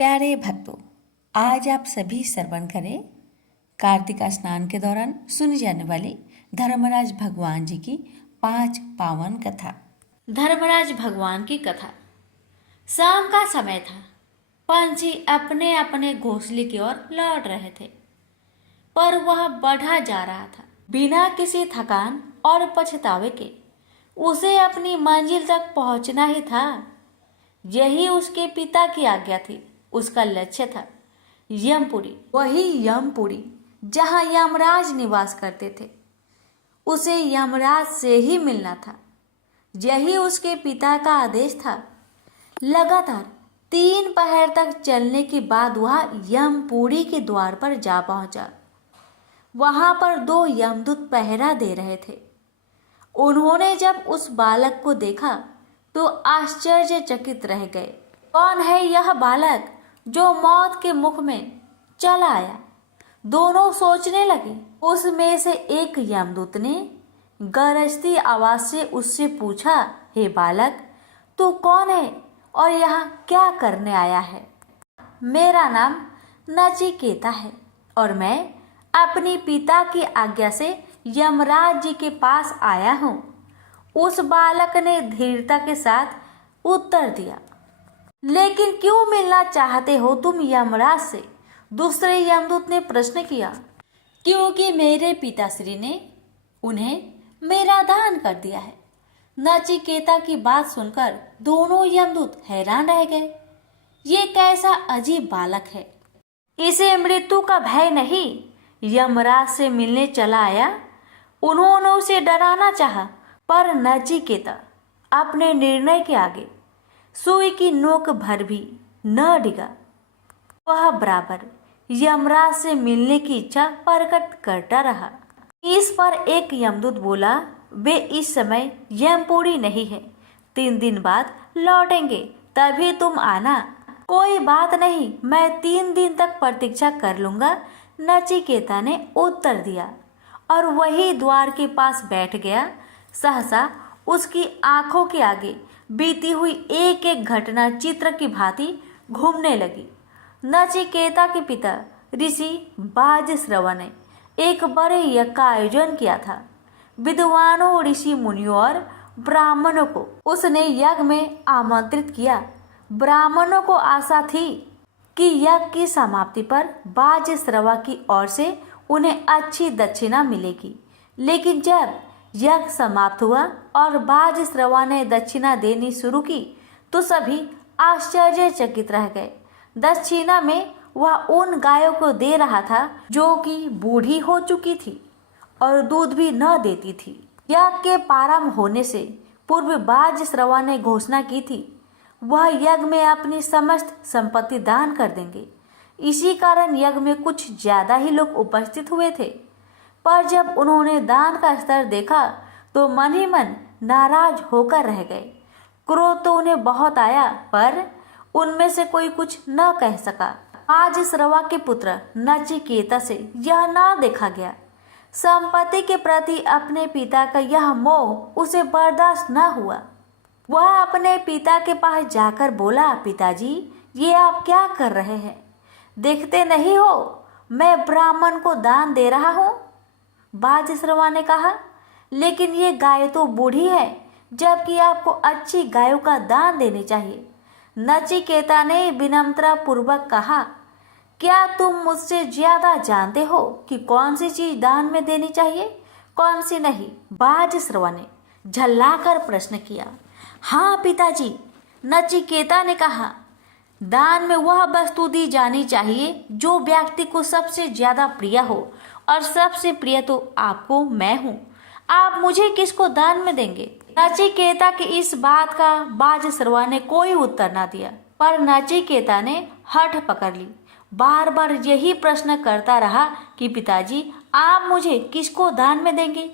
प्यारे भक्तों, आज आप सभी श्रवण करें कार्तिक स्नान के दौरान सुनी जाने वाली धर्मराज भगवान जी की 5 पावन कथा। धर्मराज भगवान की कथा। शाम का समय था। पंछी अपने अपने घोंसले की ओर लौट रहे थे, पर वह बढ़ा जा रहा था बिना किसी थकान और पछतावे के। उसे अपनी मंजिल तक पहुंचना ही था। यही उसके पिता की आज्ञा थी। उसका लक्ष्य था यमपुरी, वही यमपुरी जहां यमराज निवास करते थे। उसे यमराज से ही मिलना था। यही उसके पिता का आदेश था। लगातार 3 पहर तक चलने के बाद वह यमपुरी के द्वार पर जा पहुंचा। वहां पर 2 यमदूत पहरा दे रहे थे। उन्होंने जब उस बालक को देखा तो आश्चर्यचकित रह गए। कौन है यह बालक जो मौत के मुख में चला आया? दोनों सोचने लगे। उसमें से एक यमदूत ने गरजती आवाज से उससे पूछा, हे बालक, तू कौन है और यहाँ क्या करने आया है? मेरा नाम नचिकेता है और मैं अपनी पिता की आज्ञा से यमराज जी के पास आया हूँ। उस बालक ने धीरता के साथ उत्तर दिया। लेकिन क्यों मिलना चाहते हो तुम यमराज से? दूसरे यमदूत ने प्रश्न किया। क्योंकि मेरे पिताश्री ने उन्हें मेरा दान कर दिया है। नचिकेता की बात सुनकर दोनों यमदूत हैरान रह गए। ये कैसा अजीब बालक है? इसे मृत्यु का भय नहीं, यमराज से मिलने चला आया। उन्होंने उसे डराना चाहा, पर नचिकेता अपने निर्णय के आगे सुई की नोक भर भी न डिगा। वह बराबर यमराज से मिलने की इच्छा प्रकट करता रहा। इस पर एक यमदूत बोला, वे इस समय यमपुरी नहीं है, 3 दिन बाद लौटेंगे, तभी तुम आना। कोई बात नहीं, मैं 3 दिन तक प्रतीक्षा कर लूंगा, नचिकेता ने उत्तर दिया और वही द्वार के पास बैठ गया। सहसा उसकी आंखों के आगे बीती हुई एक एक घटना चित्र की भांति घूमने लगी। नचिकेता के पिता ऋषि बाजश्रवा ने एक बड़े यज्ञ का आयोजन किया था। विद्वानों, ऋषि मुनियों और ब्राह्मणों को उसने यज्ञ में आमंत्रित किया। ब्राह्मणों को आशा थी कि यज्ञ की समाप्ति पर बाजश्रवा की ओर से उन्हें अच्छी दक्षिणा मिलेगी। लेकिन जब यज्ञ समाप्त हुआ और बाजश्रवा ने दक्षिणा देनी शुरू की तो सभी आश्चर्यचकित रह गए। दक्षिणा में वह उन गायों को दे रहा था जो कि बूढ़ी हो चुकी थी और दूध भी न देती थी। यज्ञ के प्रारंभ होने से पूर्व बाजश्रवा ने घोषणा की थी वह यज्ञ में अपनी समस्त संपत्ति दान कर देंगे। इसी कारण यज्ञ में कुछ ज्यादा ही लोग उपस्थित हुए थे। पर जब उन्होंने दान का स्तर देखा तो मन ही मन नाराज होकर रह गए। क्रोध तो उन्हें बहुत आया, पर उनमें से कोई कुछ न कह सका। बाजश्रवा के पुत्र नचिकेता से यह न देखा गया। संपत्ति के प्रति अपने पिता का यह मोह उसे बर्दाश्त न हुआ। वह अपने पिता के पास जाकर बोला, पिताजी, ये आप क्या कर रहे हैं? देखते नहीं हो मैं ब्राह्मण को दान दे रहा हूँ। बाजश्रवा ने कहा, लेकिन ये गाय तो बूढ़ी है, जबकि आपको अच्छी गायों का दान देनी चाहिए। नचिकेता ने विनम्रता पूर्वक कहा, क्या तुम मुझसे ज्यादा जानते हो कि कौन सी चीज दान में देनी चाहिए, कौन सी नहीं? बाजश्रवा ने झल्लाकर प्रश्न किया। हाँ पिताजी, नचिकेता ने कहा, दान में वह वस्तु दी जानी चाहिए जो व्यक्ति को सबसे ज्यादा प्रिय हो, और सबसे प्रिय तो आपको मैं हूँ। आप मुझे किसको दान में देंगे? नचिकेता की इस बात का बाजश्रवा ने कोई उत्तर न दिया, पर नचिकेता ने हठ पकड़ ली। बार बार यही प्रश्न करता रहा कि पिताजी, आप मुझे किसको दान में देंगे?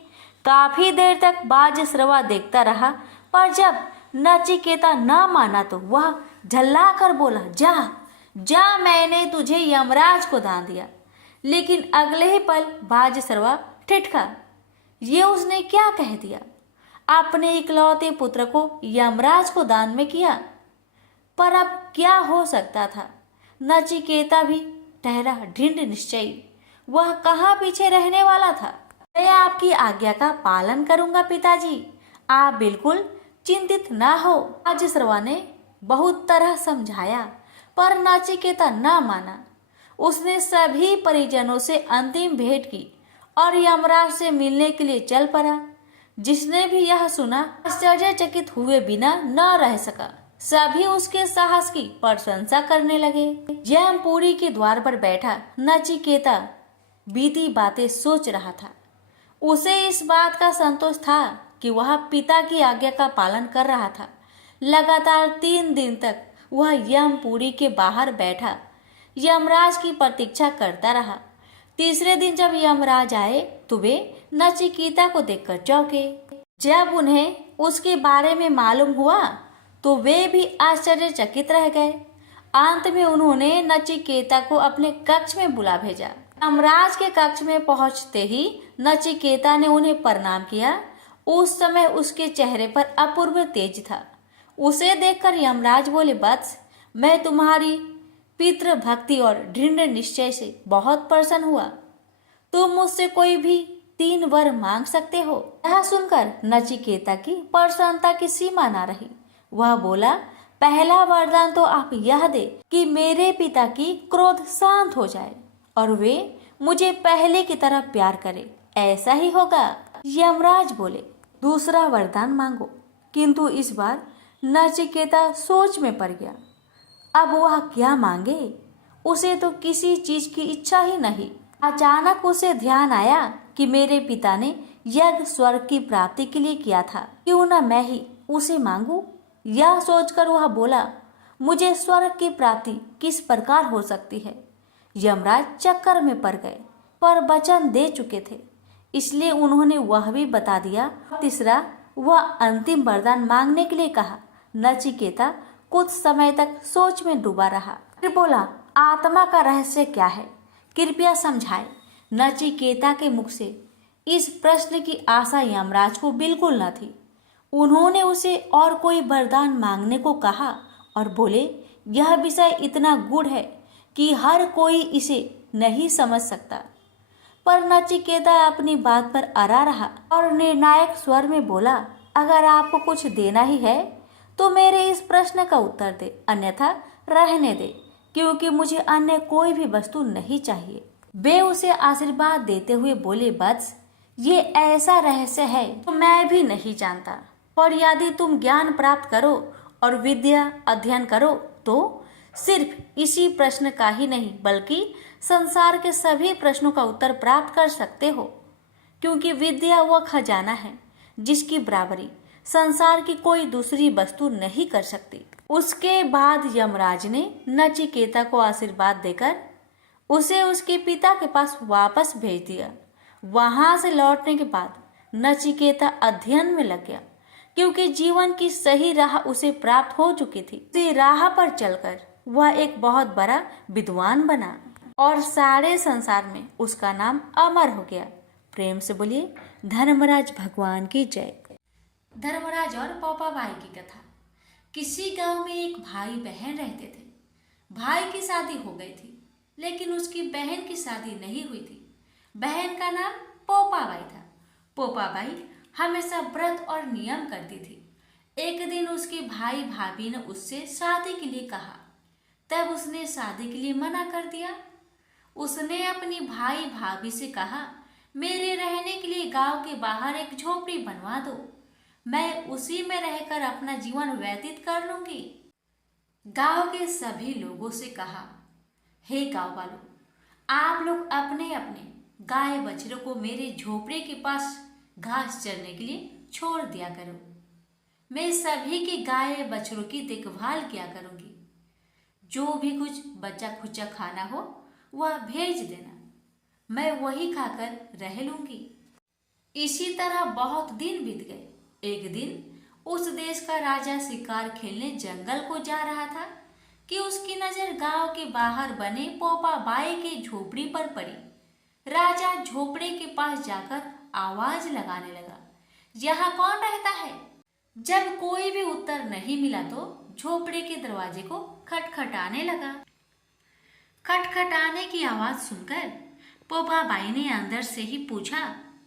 काफी देर तक बाजश्रवा देखता रहा, पर जब नचिकेता न माना तो वह झल्लाकर बोला, जा जा, मैंने तुझे यमराज को दान दिया। लेकिन अगले ही पल बाजश्रवा ठिठका। ये उसने क्या कह दिया? अपने इकलौते पुत्र को यमराज को दान में किया। पर अब क्या हो सकता था? नचिकेता भी ठहरा दृढ़ निश्चयी। वह कहाँ पीछे रहने वाला था। मैं आपकी आज्ञा का पालन करूंगा पिताजी, आप बिल्कुल चिंतित ना हो। आज श्रवा ने बहुत तरह समझाया पर नचिकेता न माना। उसने सभी परिजनों से अंतिम भेंट की और यमराज से मिलने के लिए चल पड़ा। जिसने भी यह सुना आश्चर्यचकित हुए बिना न रह सका। सभी उसके साहस की प्रशंसा करने लगे। यमपुरी के द्वार पर बैठा नचिकेता बीती बातें सोच रहा था। उसे इस बात का संतोष था कि वह पिता की आज्ञा का पालन कर रहा था। लगातार 3 दिन तक वह यमपुरी के बाहर बैठा यमराज की प्रतीक्षा करता रहा। तीसरे दिन जब यमराज आए तो वे नचिकेता को देखकर चौंके। जब उन्हें उसके बारे में मालूम हुआ तो वे भी आश्चर्यचकित रह गए। अंत में उन्होंने नचिकेता को अपने कक्ष में बुला भेजा। यमराज के कक्ष में पहुंचते ही नचिकेता ने उन्हें प्रणाम किया। उस समय उसके चेहरे पर अपूर्व तेज था। उसे देखकर यमराज बोले, वत्स, मैं तुम्हारी पितृ भक्ति और दृढ़ निश्चय से बहुत प्रसन्न हुआ। तुम मुझसे कोई भी 3 वर मांग सकते हो। यह सुनकर नचिकेता की प्रसन्नता की सीमा ना रही। वह बोला, पहला वरदान तो आप यह दे कि मेरे पिता की क्रोध शांत हो जाए और वे मुझे पहले की तरह प्यार करे, ऐसा ही होगा। यमराज बोले, दूसरा वरदान मांगो। किंतु इस बार नचिकेता सोच में पड़ गया। अब वह क्या मांगे, उसे तो किसी चीज की इच्छा ही नहीं। अचानक उसे ध्यान आया कि मेरे पिता ने यज्ञ स्वर्ग की प्राप्ति के लिए किया था, क्यों न मैं ही उसे मांगू। यह सोचकर वह बोला, मुझे स्वर्ग की प्राप्ति किस प्रकार हो सकती है। यमराज चक्कर में पड़ गए पर वचन दे चुके थे, इसलिए उन्होंने वह भी बता दिया। तीसरा वह अंतिम वरदान मांगने के लिए कहा। नचिकेता कुछ समय तक सोच में डूबा रहा, फिर बोला, आत्मा का रहस्य क्या है, कृपया समझाए। नचिकेता के मुख से इस प्रश्न की आशा यमराज को बिल्कुल न थी। उन्होंने उसे और कोई वरदान मांगने को कहा और बोले, यह विषय इतना गूढ़ है कि हर कोई इसे नहीं समझ सकता। पर नचिकेता अपनी बात पर अड़ा रहा और निर्णायक स्वर में बोला, अगर आपको कुछ देना ही है तो मेरे इस प्रश्न का उत्तर दे, अन्यथा रहने दे, क्योंकि मुझे अन्य कोई भी वस्तु नहीं चाहिए। वे उसे आशीर्वाद देते हुए बोले, वत्स, ये ऐसा रहस्य है तो मैं भी नहीं जानता, पर यदि तुम ज्ञान प्राप्त करो और विद्या अध्ययन करो तो सिर्फ इसी प्रश्न का ही नहीं बल्कि संसार के सभी प्रश्नों का उत्तर प्राप्त कर सकते हो, क्योंकि विद्या वह खजाना है जिसकी बराबरी संसार की कोई दूसरी वस्तु नहीं कर सकती। उसके बाद यमराज ने नचिकेता को आशीर्वाद देकर उसे उसके पिता के पास वापस भेज दिया। वहां से लौटने के बाद नचिकेता अध्ययन में लग गया, क्योंकि जीवन की सही राह उसे प्राप्त हो चुकी थी। उसी राह पर चलकर वह एक बहुत बड़ा विद्वान बना और सारे संसार में उसका नाम अमर हो गया। प्रेम से बोलिए धर्मराज भगवान की जय। धर्मराज और पोपाबाई की कथा। किसी गांव में एक भाई बहन रहते थे। भाई की शादी हो गई थी, लेकिन उसकी बहन की शादी नहीं हुई थी। बहन का नाम पोपाबाई था। पोपाबाई हमेशा व्रत और नियम करती थी। एक दिन उसके भाई भाभी ने उससे शादी के लिए कहा, तब उसने शादी के लिए मना कर दिया। उसने अपनी भाई भाभी से कहा, मेरे रहने के लिए गांव के बाहर एक झोपड़ी बनवा दो, मैं उसी में रहकर अपना जीवन व्यतीत कर लूंगी। गांव के सभी लोगों से कहा, हे गांव वालों, आप लोग अपने अपने गाय बछड़ों को मेरे झोपड़े के पास घास चरने के लिए छोड़ दिया करो। मैं सभी की गाय बछड़ों की देखभाल किया करूंगी। जो भी कुछ बच्चा खुच्चा खाना हो वह भेज देना, मैं वही खाकर रह लूंगी। इसी तरह बहुत दिन बीत गए। एक दिन उस देश का राजा शिकार खेलने जंगल को जा रहा था कि उसकी नजर गांव के बाहर बने पोपाबाई की झोपड़ी पर पड़ी। राजा झोपड़े के पास जाकर आवाज लगाने लगा, यहाँ कौन रहता है? जब कोई भी उत्तर नहीं मिला तो झोपड़े के दरवाजे को खटखटाने लगा। खटखटाने की आवाज सुनकर पोपा बाई ने अंदर से ही पूछा,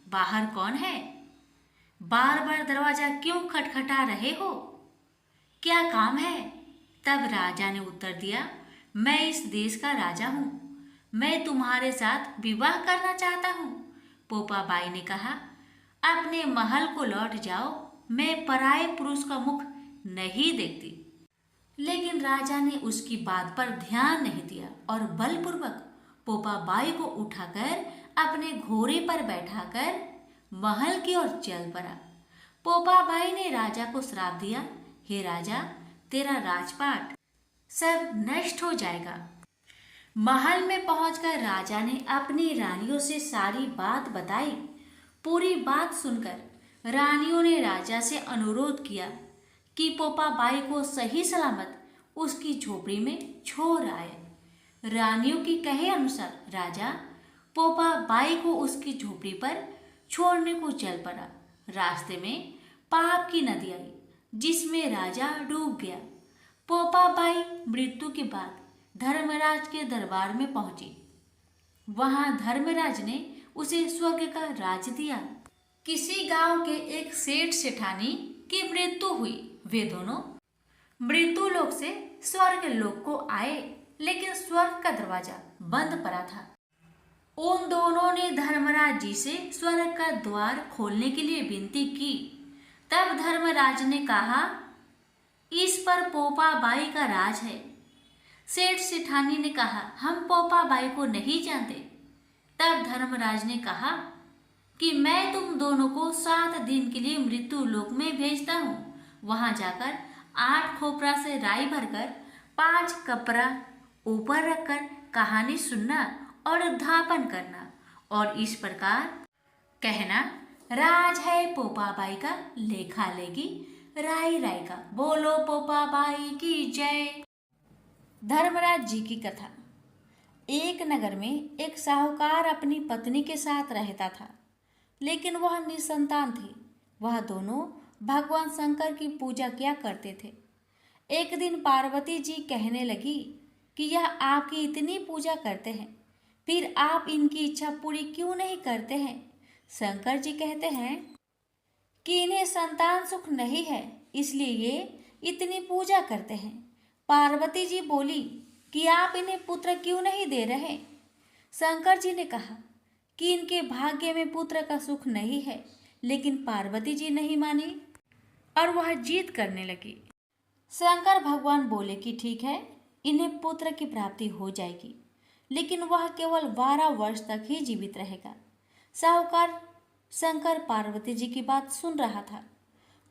बाहर कौन है? बार बार दरवाजा क्यों खटखटा रहे हो? क्या काम है? तब राजा ने उत्तर दिया, मैं इस देश का राजा हूँ, मैं तुम्हारे साथ विवाह करना चाहता हूँ। पोपा बाई ने कहा, अपने महल को लौट जाओ, मैं पराये पुरुष का मुख नहीं देखती। लेकिन राजा ने उसकी बात पर ध्यान नहीं दिया और बलपूर्वक पोपा बाई को उठाकर अपने घोड़े पर बैठाकर महल की ओर चल पड़ा। पोपा बाई ने राजा को श्राप दिया, हे राजा, तेरा राजपाट सब नष्ट हो जाएगा। महल में पहुंचकर राजा ने अपनी रानियों से सारी बात बताई। पूरी बात सुनकर रानियों ने राजा से अनुरोध किया कि पोपा बाई को सही सलामत उसकी झोपड़ी में छोड़ आए। रानियों की कहे अनुसार राजा पोपा बाई को उसकी झोपड़ी पर छोड़ने को चल पड़ा। रास्ते में पाप की नदी आई जिसमें राजा डूब गया। पोपा बाई मृत्यु के बाद धर्मराज के दरबार में पहुंची। वहां धर्मराज ने उसे स्वर्ग का राज दिया। किसी गांव के एक सेठ सेठानी की मृत्यु हुई। वे दोनों मृत्यु लोक से स्वर्ग लोक को आए, लेकिन स्वर्ग का दरवाजा बंद पड़ा था। उन दोनों ने धर्मराज जी से स्वर्ग का द्वार खोलने के लिए विनती की। तब धर्मराज ने कहा, इस पर पोपा बाई का राज है। सेठ सेठानी ने कहा, हम पोपा बाई को नहीं जानते। तब धर्मराज ने कहा कि मैं तुम दोनों को 7 दिन के लिए मृत्यु लोक में भेजता हूँ। वहां जाकर 8 खोपरा से राई भरकर 5 कपड़ा ऊपर रखकर कहानी सुनना और अध्यापन करना और इस प्रकार कहना, राज है पोपा बाई का, लेखा लेगी राई राई का, बोलो पोपा बाई की जय। धर्मराज जी की कथा। एक नगर में एक साहूकार अपनी पत्नी के साथ रहता था, लेकिन वह निसंतान थी। वह दोनों भगवान शंकर की पूजा किया करते थे। एक दिन पार्वती जी कहने लगी कि यह आपकी इतनी पूजा करते हैं, फिर आप इनकी इच्छा पूरी क्यों नहीं करते हैं? शंकर जी कहते हैं कि इन्हें संतान सुख नहीं है, इसलिए ये इतनी पूजा करते हैं। पार्वती जी बोली कि आप इन्हें पुत्र क्यों नहीं दे रहे? शंकर जी ने कहा कि इनके भाग्य में पुत्र का सुख नहीं है, लेकिन पार्वती जी नहीं मानी और वह जीत करने लगी। शंकर भगवान बोले कि ठीक है, इन्हें पुत्र की प्राप्ति हो जाएगी, लेकिन वह केवल 12 वर्ष तक ही जीवित रहेगा। साहूकार शंकर पार्वती जी की बात सुन रहा था।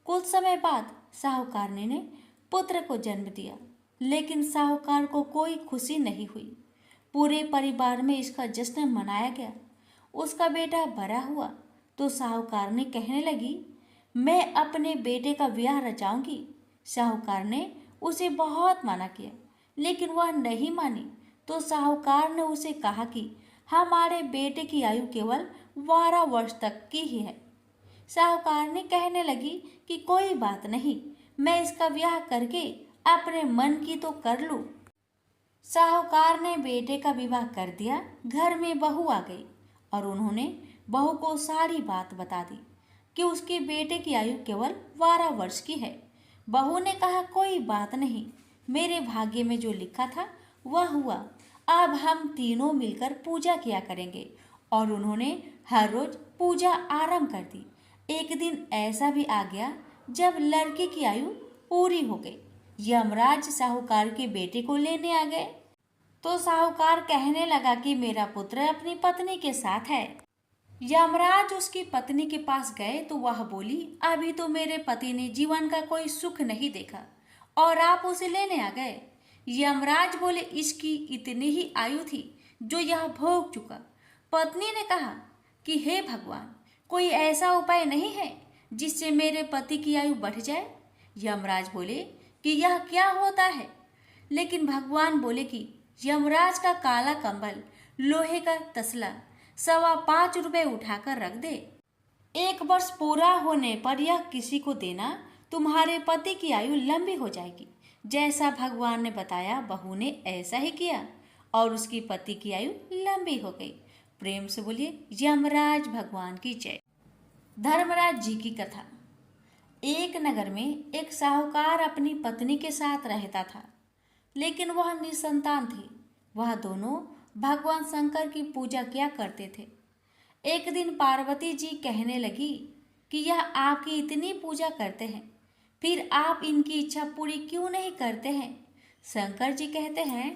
कुछ समय बाद साहूकार ने पुत्र को जन्म दिया, लेकिन साहूकार को कोई खुशी नहीं हुई। पूरे परिवार में इसका जश्न मनाया गया। उसका बेटा बड़ा हुआ तो साहूकार ने कहने लगी, मैं अपने बेटे का विवाह रचाऊंगी। साहूकार ने उसे बहुत मना किया, लेकिन वह नहीं मानी। तो साहूकार ने उसे कहा कि हमारे बेटे की आयु केवल 12 वर्ष तक की ही है। साहूकार ने कहने लगी कि कोई बात नहीं, मैं इसका विवाह करके अपने मन की तो कर लूं। साहूकार ने बेटे का विवाह कर दिया। घर में बहू आ गई और उन्होंने बहू को सारी बात बता दी कि उसके बेटे की आयु केवल 12 वर्ष की है। बहू ने कहा, कोई बात नहीं, मेरे भाग्य में जो लिखा था वह हुआ। अब हम तीनों मिलकर पूजा किया करेंगे। और उन्होंने हर रोज पूजा आरंभ कर दी। एक दिन ऐसा भी आ गया जब लड़की की आयु पूरी हो गई। यमराज साहूकार के बेटे को लेने आ गए तो साहूकार कहने लगा कि मेरा पुत्र अपनी पत्नी के साथ है। यमराज उसकी पत्नी के पास गए तो वह बोली, अभी तो मेरे पति ने जीवन का कोई सुख नहीं देखा और आप उसे लेने आ गए। यमराज बोले, इसकी इतनी ही आयु थी जो यह भोग चुका। पत्नी ने कहा कि हे भगवान, कोई ऐसा उपाय नहीं है जिससे मेरे पति की आयु बढ़ जाए? यमराज बोले कि यह क्या होता है? लेकिन भगवान बोले कि यमराज का काला कंबल, लोहे का तसला 5.25 रुपये उठाकर रख दे। 1 वर्ष पूरा होने पर यह किसी को देना, तुम्हारे पति की आयु लंबी हो जाएगी। जैसा भगवान ने बताया, बहू ने ऐसा ही किया और उसकी पति की आयु लंबी हो गई। प्रेम से बोलिए यमराज भगवान की जय। धर्मराज जी की कथा। एक नगर में एक साहूकार अपनी पत्नी के साथ रहता था, लेकिन वह निसंतान थी। वह दोनों भगवान शंकर की पूजा किया करते थे। एक दिन पार्वती जी कहने लगी कि यह आपकी इतनी पूजा करते हैं, फिर आप इनकी इच्छा पूरी क्यों नहीं करते हैं? शंकर जी कहते हैं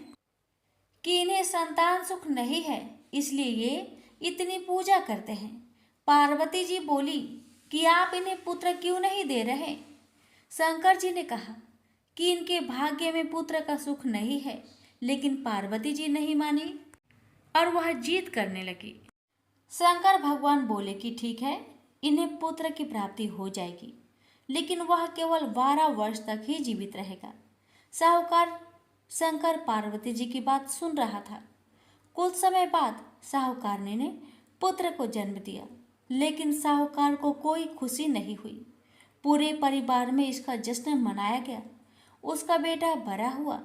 कि इन्हें संतान सुख नहीं है, इसलिए ये इतनी पूजा करते हैं। पार्वती जी बोली कि आप इन्हें पुत्र क्यों नहीं दे रहे? शंकर जी ने कहा कि इनके भाग्य में पुत्र का सुख नहीं है, लेकिन पार्वती जी नहीं मानी और वह जीत करने लगी। शंकर भगवान बोले कि ठीक है, इन्हें पुत्र की प्राप्ति हो जाएगी, लेकिन वह केवल 12 वर्ष तक ही जीवित रहेगा। साहूकार शंकर पार्वती जी की बात सुन रहा था। कुछ समय बाद साहूकार ने पुत्र को जन्म दिया, लेकिन साहूकार को कोई खुशी नहीं हुई। पूरे परिवार में इसका जश्न मनाया गया। उसका बेटा बड़ा हुआ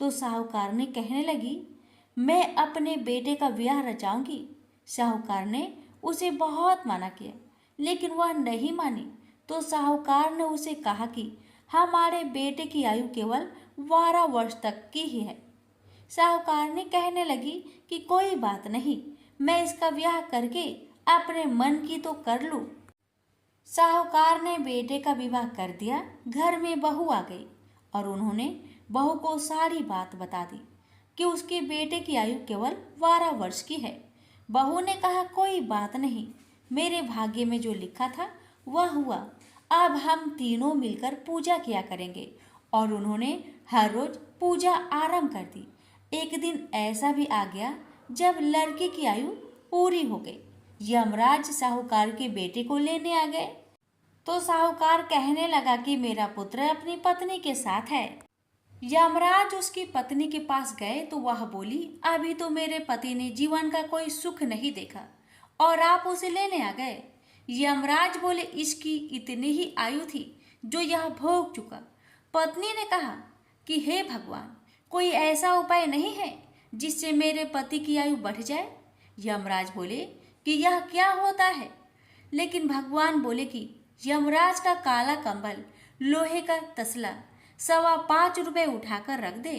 तो साहूकार ने कहने लगी, मैं अपने बेटे का ब्याह रचाऊंगी। साहूकार ने उसे बहुत मना किया, लेकिन वह नहीं मानी। तो साहूकार ने उसे कहा कि हमारे बेटे की आयु केवल 12 वर्ष तक की ही है। साहूकार ने कहने लगी कि कोई बात नहीं, मैं इसका ब्याह करके अपने मन की तो कर लूं। साहूकार ने बेटे का विवाह कर दिया। घर में बहू आ गई और उन्होंने बहू को सारी बात बता दी कि उसके बेटे की आयु केवल 12 वर्ष की है। बहू ने कहा, कोई बात नहीं, मेरे भाग्य में जो लिखा था वह हुआ। अब हम तीनों मिलकर पूजा किया करेंगे। और उन्होंने हर रोज पूजा आरंभ कर दी। एक दिन ऐसा भी आ गया जब लड़के की आयु पूरी हो गई। यमराज साहूकार के बेटे को लेने आ गए तो साहूकार कहने लगा कि मेरा पुत्र अपनी पत्नी के साथ है। यमराज उसकी पत्नी के पास गए तो वह बोली, अभी तो मेरे पति ने जीवन का कोई सुख नहीं देखा और आप उसे लेने आ गए। यमराज बोले, इसकी इतनी ही आयु थी जो यह भोग चुका। पत्नी ने कहा कि हे भगवान, कोई ऐसा उपाय नहीं है जिससे मेरे पति की आयु बढ़ जाए? यमराज बोले कि यह क्या होता है? लेकिन भगवान बोले कि यमराज का काला कंबल, लोहे का तसला 5.25 रुपये उठाकर रख दे।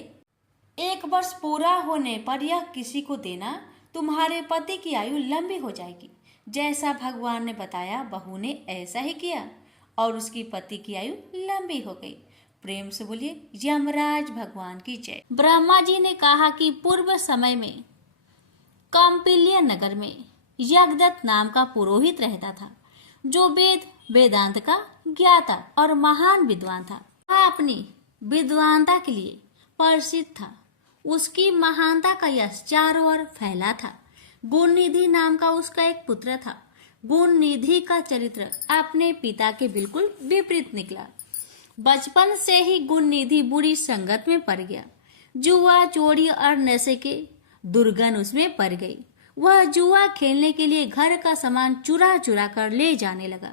1 वर्ष पूरा होने पर यह किसी को देना, तुम्हारे पति की आयु लंबी हो जाएगी। जैसा भगवान ने बताया, बहू ने ऐसा ही किया और उसकी पति की आयु लंबी हो गई। प्रेम से बोलिए यमराज भगवान की जय। ब्रह्मा जी ने कहा कि पूर्व समय में कौंपिल्य नगर में यज्ञदत्त नाम का पुरोहित रहता था, जो वेदांत का ज्ञाता और महान विद्वान था। वह अपनी विद्वानता के लिए प्रसिद्ध था। उसकी महानता का यश चारों ओर फैला था। गुणनिधि नाम का उसका एक पुत्र था। गुणनिधि का चरित्र अपने पिता के बिल्कुल विपरीत निकला। बचपन से ही गुणनिधि बुरी संगत में पड़ गया। जुआ, चोरी और नशे के दुर्गंध उसमें पड़ गई। वह जुआ खेलने के लिए घर का सामान चुरा चुरा कर ले जाने लगा।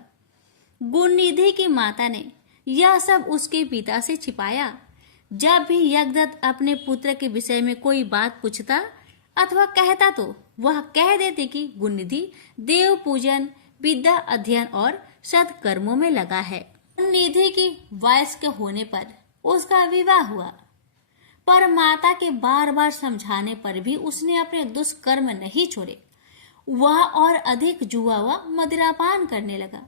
गुणनिधि की माता ने यह सब उसके पिता से छिपाया। जब भी यज्ञदत्त अपने पुत्र के विषय में कोई बात पूछता अथवा कहता तो वह कह देते कि गुणनिधि देव पूजन, विद्या अध्ययन और सत्कर्मों में लगा है। गुणनिधि की वयस्क होने पर उसका विवाह हुआ, पर माता के बार बार समझाने पर भी उसने अपने दुष्कर्म नहीं छोड़े। वह और अधिक जुआ व मदिरापान करने लगा।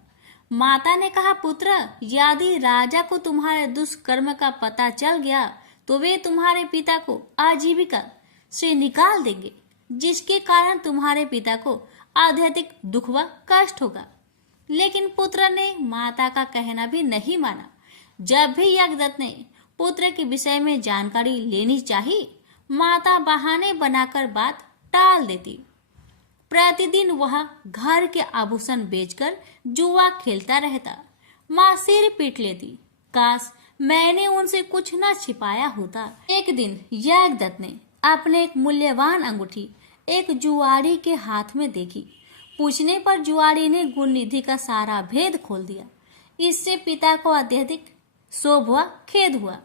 माता ने कहा, पुत्र, यदि राजा को तुम्हारे दुष्कर्म का पता चल गया तो वे तुम्हारे पिता को आजीविका से निकाल देंगे, जिसके कारण तुम्हारे पिता को अत्यधिक दुख व कष्ट होगा। लेकिन पुत्र ने माता का कहना भी नहीं माना। जब भी यज्ञदत्त ने पुत्र के विषय में जानकारी लेनी चाहिए, माता बहाने बनाकर बात टाल देती। प्रतिदिन वह घर के आभूषण बेचकर जुआ खेलता रहता। माँ सिर पीट लेती, काश मैंने उनसे कुछ न छिपाया होता। एक दिन यज्ञदत्त ने अपने एक मूल्यवान अंगूठी एक जुआरी के हाथ में देखी। पूछने पर जुआरी ने गुणनिधि का सारा भेद खोल दिया। इससे पिता को अत्यधिक शोभ व खेद हुआ।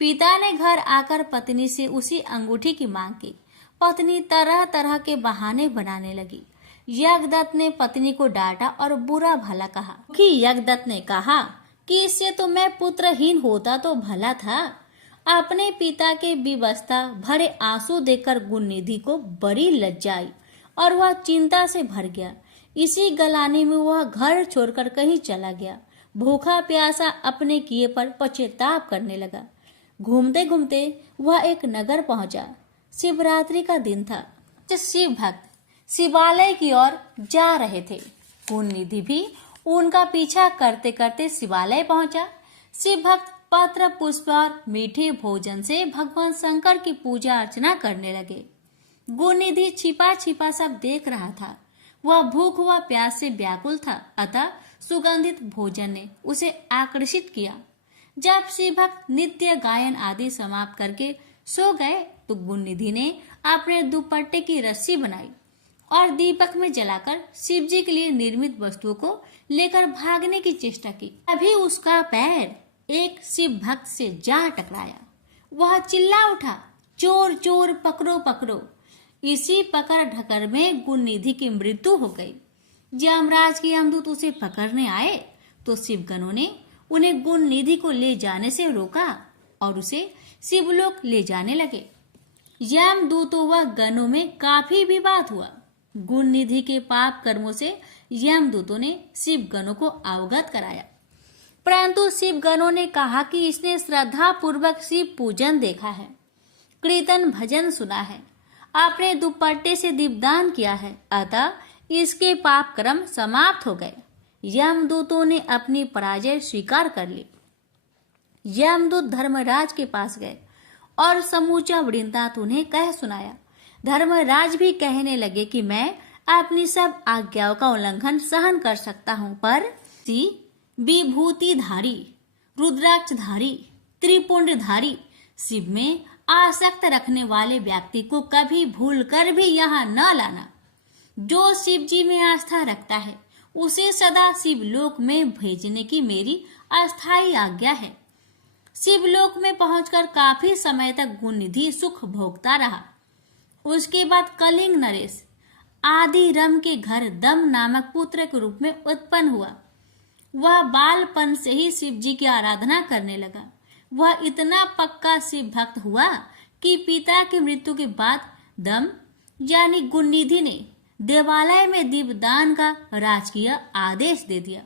पिता ने घर आकर पत्नी से उसी अंगूठी की मांग की। पत्नी तरह तरह के बहाने बनाने लगी। यज्ञदत्त ने पत्नी को डांटा और बुरा भला कहा कि यज्ञदत्त ने कहा कि इससे तो मैं पुत्रहीन होता तो भला था। अपने पिता के विवशता भरे आंसू देखकर गुणनिधि को बड़ी लज्जा आई और वह चिंता से भर गया। इसी गलानी में वह घर छोड़कर कहीं चला गया। भूखा प्यासा अपने किए पर पश्चाताप करने लगा। घूमते घूमते वह एक नगर पहुंचा। शिवरात्रि का दिन था। शिव भक्त शिवालय की ओर जा रहे थे। गुणनिधि भी उनका पीछा करते करते शिवालय पहुंचा। शिव भक्त पत्र पुष्प और मीठे भोजन से भगवान शंकर की पूजा अर्चना करने लगे। गुणनिधि छिपा छिपा सब देख रहा था। वह भूख व प्यास से व्याकुल था, अतः सुगंधित भोजन ने उसे आकर्षित किया। जब शिव भक्त नित्य गायन आदि समाप्त करके सो गए तो गुणनिधि ने अपने दुपट्टे की रस्सी बनाई और दीपक में जलाकर शिव जी के लिए निर्मित वस्तुओं को लेकर भागने की चेष्टा की। अभी उसका पैर एक शिव भक्त से जा टकराया। वह चिल्ला उठा, चोर चोर पकड़ो पकड़ो। इसी पकड़ ढकर में गुणनिधि की मृत्यु हो गई। यमराज के यमदूत उसे पकड़ने आए तो शिवगणों ने उन्हें गुणनिधि को ले जाने से रोका और उसे शिवलोक ले जाने लगे। यमदूतों व गणों में काफी विवाद हुआ। गुणनिधि के पाप कर्मों से यमदूतों ने शिवगणों को अवगत कराया, परंतु शिवगणों ने कहा कि इसने श्रद्धा पूर्वक शिव पूजन देखा है, कीर्तन भजन सुना है, अपने दुपट्टे से दीपदान किया है, अतः इसके पाप कर्म समाप्त हो गए। यमदूतों ने अपनी पराजय स्वीकार कर ली। यमदूत धर्मराज के पास गए और समूचा वृत्तांत उन्हें कह सुनाया। धर्मराज भी कहने लगे कि मैं अपनी सब आज्ञाओं का उल्लंघन सहन कर सकता हूँ, पर विभूतिधारी, रुद्राक्षधारी, त्रिपुंडधारी शिव में आसक्त रखने वाले व्यक्ति को कभी भूल कर भी यहाँ न लाना। जो शिव जी में आस्था रखता है उसे सदा शिवलोक में भेजने की मेरी अस्थायी आज्ञा है। शिवलोक में पहुंचकर काफी समय तक गुणनिधि सुख भोगता रहा। उसके बाद कलिंग नरेश आदि रम के घर दम नामक पुत्र के रूप में उत्पन्न हुआ। वह बालपन से ही शिव जी की आराधना करने लगा। वह इतना पक्का शिव भक्त हुआ कि पिता की मृत्यु के बाद दम यानी गुणनिधि ने देवालय में दीपदान का राजकीय आदेश दे दिया।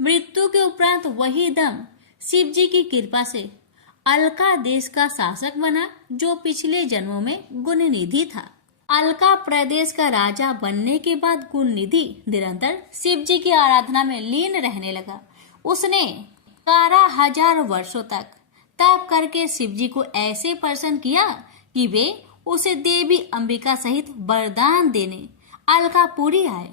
मृत्यु के उपरांत वही दम शिव जी की कृपा से अलका देश का शासक बना, जो पिछले जन्मों में गुणनिधि था। अलका प्रदेश का राजा बनने के बाद गुणनिधि निरंतर शिव जी की आराधना में लीन रहने लगा। उसने 11,000 वर्षों तक तप करके शिव जी को ऐसे प्रसन्न किया कि वे उसे देवी अंबिका सहित वरदान देने अलकापुरी आए।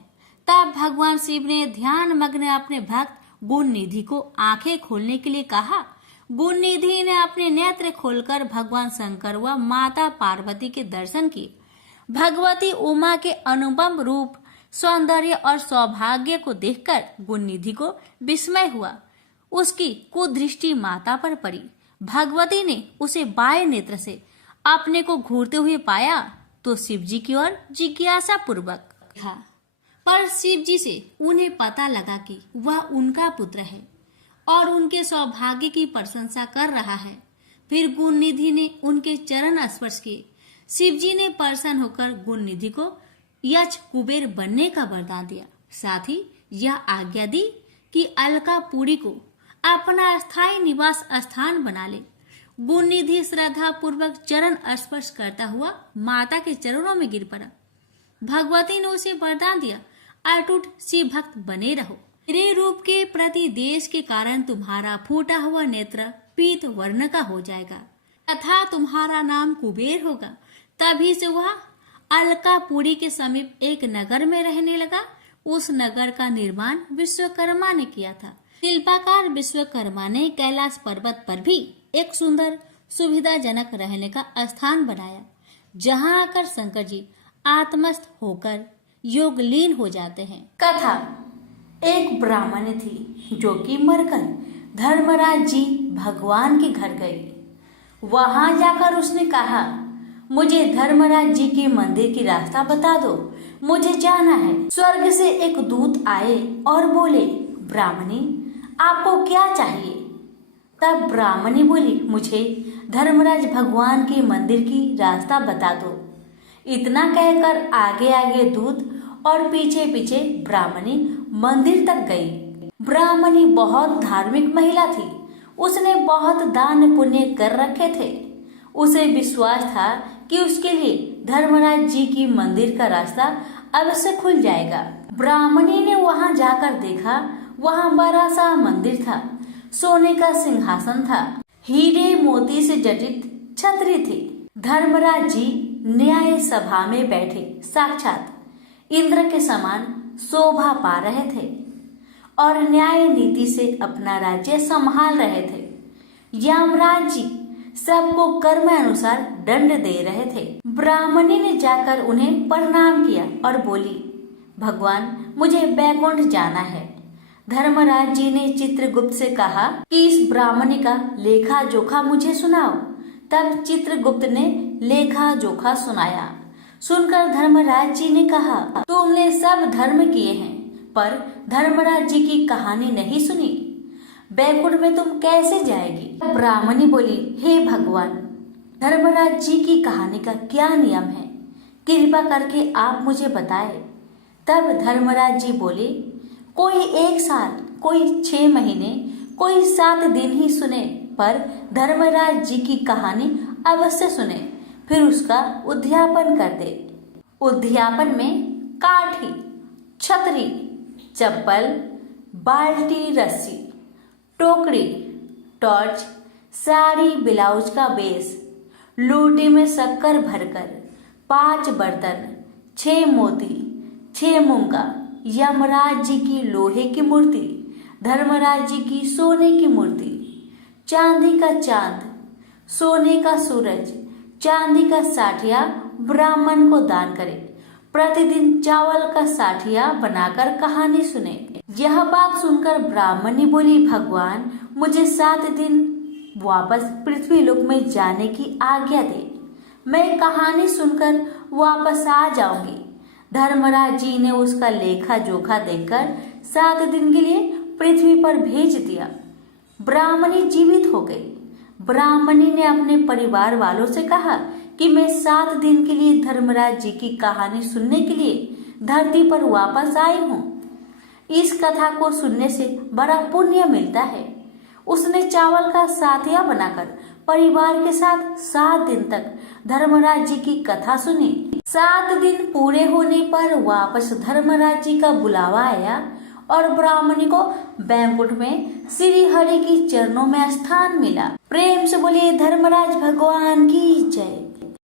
तब भगवान शिव ने ध्यान मग्न अपने भक्त गुणनिधि को आंखें खोलने के लिए कहा। गुणनिधि ने अपने नेत्र खोलकर भगवान शंकर व माता पार्वती के दर्शन किए। भगवती उमा के अनुपम रूप, सौंदर्य और सौभाग्य को देखकर गुणनिधि को विस्मय हुआ। उसकी कुदृष्टि माता पर पड़ी। भगवती ने उसे बाएं नेत्र से अपने को घूरते हुए पाया तो शिव जी की ओर जिज्ञासा पूर्वक देखा, पर शिव जी से उन्हें पता लगा कि वह उनका पुत्र है और उनके सौभाग्य की प्रशंसा कर रहा है। फिर गुणनिधि ने उनके चरण स्पर्श किए। शिव जी ने प्रसन्न होकर गुणनिधि को यक्ष कुबेर बनने का वरदान दिया। साथ ही यह आज्ञा दी कि अलकापुरी को अपना स्थायी निवास स्थान बना ले। गुणनिधि श्रद्धा पूर्वक चरण स्पर्श करता हुआ माता के चरणों में गिर पड़ा। भगवती ने उसे वरदान दिया, अटूट शिव भक्त बने रहो। मेरे रूप के प्रति देश के कारण तुम्हारा फूटा हुआ नेत्र पीत वर्ण का हो जाएगा तथा तुम्हारा नाम कुबेर होगा। तभी से वह अलकापुरी के समीप एक नगर में रहने लगा। उस नगर का निर्माण विश्वकर्मा ने किया था। शिल्पकार विश्वकर्मा ने कैलाश पर्वत पर भी एक सुंदर सुविधाजनक रहने का स्थान बनाया, जहां आकर शंकर जी आत्मस्थ होकर योगलीन हो जाते हैं। कथा, एक ब्राह्मण थी जो कि मरकर धर्मराज जी भगवान के घर गई। वहां जाकर उसने कहा, मुझे धर्मराज जी के मंदिर की रास्ता बता दो, मुझे जाना है। स्वर्ग से एक दूत आए और बोले, ब्राह्मणी आपको क्या चाहिए? तब ब्राह्मणी बोली, मुझे धर्मराज भगवान के मंदिर की रास्ता बता दो। इतना कहकर आगे आगे दूत और पीछे पीछे ब्राह्मणी मंदिर तक गई। ब्राह्मणी बहुत धार्मिक महिला थी। उसने बहुत दान पुण्य कर रखे थे। उसे विश्वास था कि उसके लिए धर्मराज जी की मंदिर का रास्ता अवश्य खुल जाएगा। ब्राह्मणी ने वहां जाकर देखा, वहां बड़ा सा मंदिर था। सोने का सिंहासन था, हीरे मोती से जटित छतरी थी। धर्मराज जी न्याय सभा में बैठे साक्षात इंद्र के समान शोभा पा रहे थे और न्याय नीति से अपना राज्य संभाल रहे थे। यमराज जी सबको कर्म अनुसार दंड दे रहे थे। ब्राह्मणी ने जाकर उन्हें प्रणाम किया और बोली, भगवान मुझे बैकुंठ जाना है। धर्मराज जी ने चित्रगुप्त से कहा कि इस ब्राह्मणी का लेखा जोखा मुझे सुनाओ। तब चित्रगुप्त ने लेखा जोखा सुनाया। सुनकर धर्मराज जी ने कहा, तुमने सब धर्म किए हैं पर धर्मराज जी की कहानी नहीं सुनी। बैकुंठ में तुम कैसे जाएगी? ब्राह्मणी बोली, हे भगवान, धर्मराज जी की कहानी का क्या नियम है, कृपा करके आप मुझे बताए। तब धर्मराज जी बोले, कोई 1 साल, कोई 6 महीने, कोई 7 दिन ही सुने, पर धर्मराज जी की कहानी अवश्य सुने, फिर उसका उद्यापन कर दे। उद्यापन में काठी, छतरी, चप्पल, बाल्टी, रस्सी, टोकरी, टॉर्च, साड़ी, ब्लाउज का बेस, लूटी में शक्कर भरकर, 5 बर्तन, 6 मोती, 6 मूंगा, यमराज जी की लोहे की मूर्ति, धर्मराज जी की सोने की मूर्ति, चांदी का चांद, सोने का सूरज, चांदी का साठिया ब्राह्मण को दान करे। प्रतिदिन चावल का साठिया बनाकर कहानी सुने। यह बात सुनकर ब्राह्मणी बोली, भगवान मुझे 7 दिन वापस पृथ्वी लोक में जाने की आज्ञा दे। मैं कहानी सुनकर वापस आ जाऊंगी। धर्मराज जी ने उसका लेखा जोखा देकर 7 दिन के लिए पृथ्वी पर भेज दिया। ब्राह्मणी जीवित हो गई। ब्राह्मणी ने अपने परिवार वालों से कहा कि मैं 7 दिन के लिए धर्मराज जी की कहानी सुनने के लिए धरती पर वापस आई हूँ। इस कथा को सुनने से बड़ा पुण्य मिलता है। उसने चावल का साथिया बनाकर परिवार के साथ 7 दिन तक धर्मराज जी की कथा सुनी। 7 दिन पूरे होने पर वापस धर्मराज जी का बुलावा आया और ब्राह्मणी को बैकुंठ में श्री हरि की चरणों में स्थान मिला। प्रेम से बोलिए धर्मराज भगवान की जय।